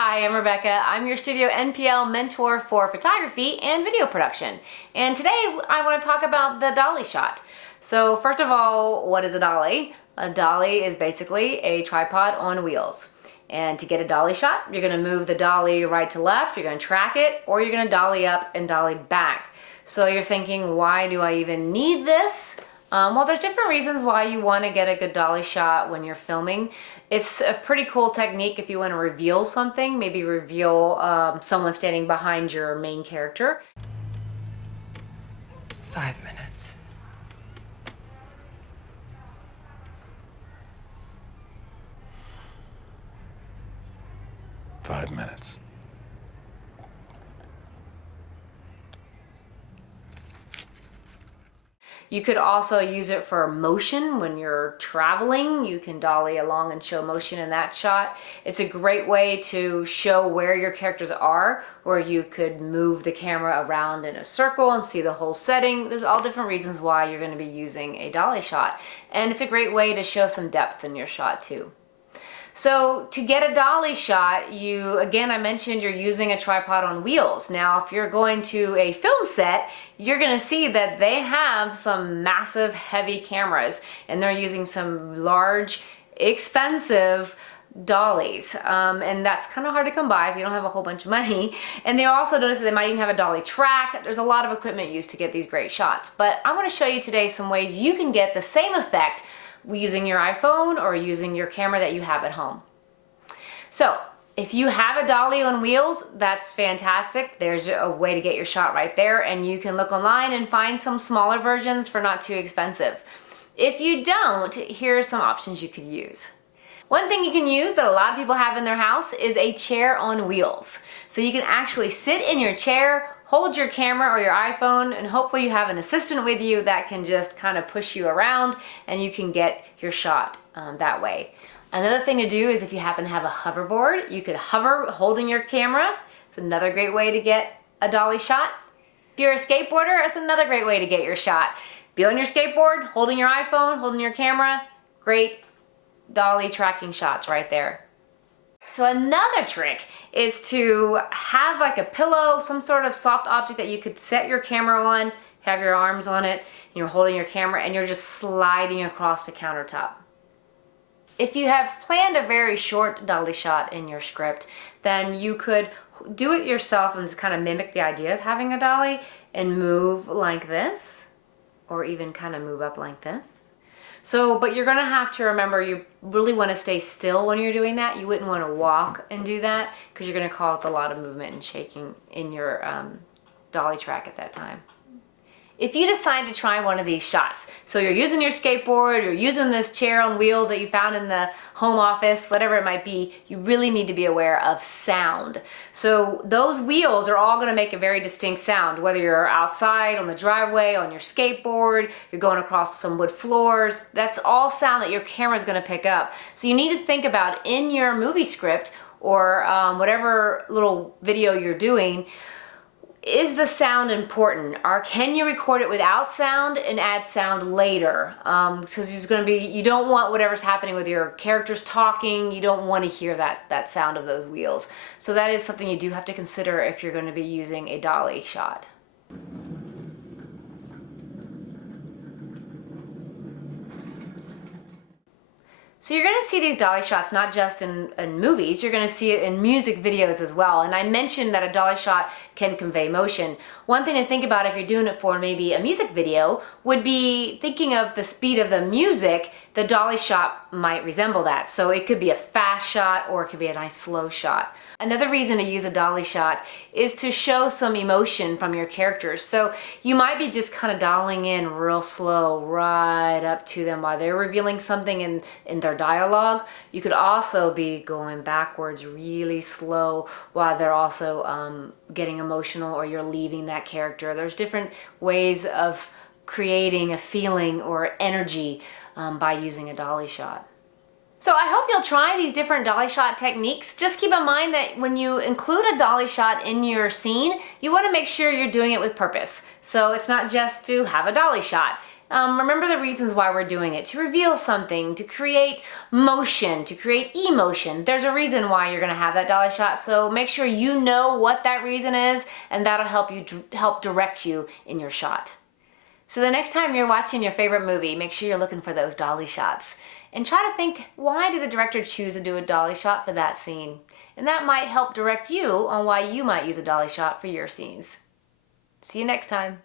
Hi, I'm Rebecca. I'm your studio NPL mentor for photography and video production. And today I want to talk about the dolly shot. So first of all, what is a dolly? A dolly is basically a tripod on wheels. And to get a dolly shot, you're going to move the dolly right to left, you're going to track it, or you're going to dolly up and dolly back. So you're thinking, why do I even need this? Well, there's different reasons why you want to get a good dolly shot when you're filming. It's a pretty cool technique if you want to reveal something, maybe reveal someone standing behind your main character. 5 minutes. 5 minutes. You could also use it for motion when you're traveling. You can dolly along and show motion in that shot. It's a great way to show where your characters are, or you could move the camera around in a circle and see the whole setting. There's all different reasons why you're going to be using a dolly shot. And it's a great way to show some depth in your shot too. So to get a dolly shot, again, I mentioned you're using a tripod on wheels. Now, if you're going to a film set, you're gonna see that they have some massive, heavy cameras, and they're using some large, expensive dollies. And that's kind of hard to come by if you don't have a whole bunch of money. And they also notice that they might even have a dolly track. There's a lot of equipment used to get these great shots. But I wanna show you today some ways you can get the same effect using your iPhone or using your camera that you have at home. So if you have a dolly on wheels, that's fantastic. There's a way to get your shot right there, and you can look online and find some smaller versions for not too expensive. If you don't, here are some options you could use. One thing you can use that a lot of people have in their house is a chair on wheels. So you can actually sit in your chair, hold your camera or your iPhone, and hopefully you have an assistant with you that can just kind of push you around and you can get your shot that way. Another thing to do is if you happen to have a hoverboard, you could hover holding your camera. It's another great way to get a dolly shot. If you're a skateboarder, it's another great way to get your shot. Be on your skateboard, holding your iPhone, holding your camera, great dolly tracking shots right there. So another trick is to have like a pillow, some sort of soft object that you could set your camera on, have your arms on it, and you're holding your camera and you're just sliding across the countertop. If you have planned a very short dolly shot in your script, then you could do it yourself and just kind of mimic the idea of having a dolly and move like this, or even kind of move up like this. So, but you're gonna have to remember you really wanna stay still when you're doing that. You wouldn't wanna walk and do that because you're gonna cause a lot of movement and shaking in your dolly track at that time. If you decide to try one of these shots, so you're using your skateboard, you're using this chair on wheels that you found in the home office, whatever it might be, you really need to be aware of sound. So those wheels are all gonna make a very distinct sound, whether you're outside, on the driveway, on your skateboard, you're going across some wood floors, that's all sound that your camera's gonna pick up. So you need to think about in your movie script or whatever little video you're doing, is the sound important, or can you record it without sound and add sound later? Because there's going to be, you don't want whatever's happening with your characters talking, you don't want to hear that sound of those wheels. So that is something you do have to consider if you're going to be using a dolly shot. So you're gonna see these dolly shots not just in movies, you're gonna see it in music videos as well. And I mentioned that a dolly shot can convey motion. One thing to think about if you're doing it for maybe a music video would be thinking of the speed of the music. The dolly shot might resemble that. So it could be a fast shot or it could be a nice slow shot. Another reason to use a dolly shot is to show some emotion from your characters. So you might be just kind of dialing in real slow right up to them while they're revealing something in their dialogue. You could also be going backwards really slow while they're also getting emotional, or you're leaving that character. There's different ways of creating a feeling or energy by using a dolly shot. So I hope you'll try these different dolly shot techniques. Just keep in mind that when you include a dolly shot in your scene, you want to make sure you're doing it with purpose. So it's not just to have a dolly shot. Remember the reasons why we're doing it: to reveal something, to create motion, to create emotion. There's a reason why you're going to have that dolly shot, so make sure you know what that reason is, and that'll help you help direct you in your shot. So the next time you're watching your favorite movie, make sure you're looking for those dolly shots. And try to think, why did the director choose to do a dolly shot for that scene? And that might help direct you on why you might use a dolly shot for your scenes. See you next time.